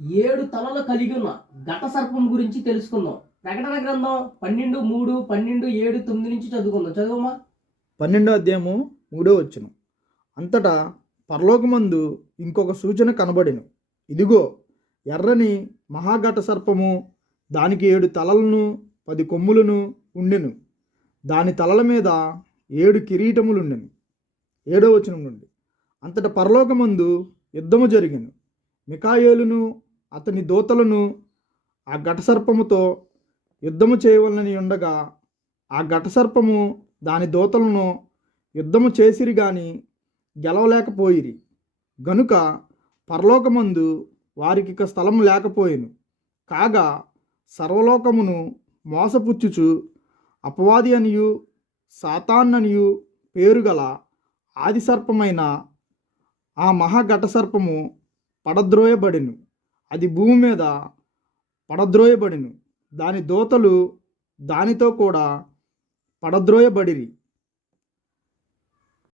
ఏడు తలలు కలిగి ఉన్న ఘట సర్పం గురించి తెలుసుకుందాం. ప్రకటన గ్రంథం పన్నెండు మూడు పన్నెండు ఏడు తొమ్మిది నుంచి చదువుకుందాం. చదువుమా? పన్నెండో అధ్యాయము మూడో వచ్చును అంతటా పరలోకమందు ఇంకొక సూచన కనబడిను. ఇదిగో ఎర్రని మహాఘట సర్పము దానికి ఏడు తలలను పది కొమ్ములను ఉండెను. దాని తలల మీద ఏడు కిరీటములుండెను. ఏడో వచనం నుండి. అంతట పరలోకమందు యుద్ధము జరిగెను. మికాయేలును అతని దూతలను ఆ ఘటసర్పముతో యుద్ధము చేయవలనని ఉండగా ఆ ఘటసర్పము దాని దూతలను యుద్ధము చేసిరి గాని గెలవలేకపోయిరి. గనుక పరలోకమందు వారికి ఇక స్థలం లేకపోయెను. కాగా సర్వలోకమును మోసపుచ్చుచు అపవాది అనియు సాతాన్ననియు పేరుగల ఆది సర్పమైన ఆ మహాఘట సర్పము పడద్రోయబడెను. అది భూమి మీద పడద్రోయబడిను. దాని దోతలు దానితో కూడా పడద్రోయబడిరి.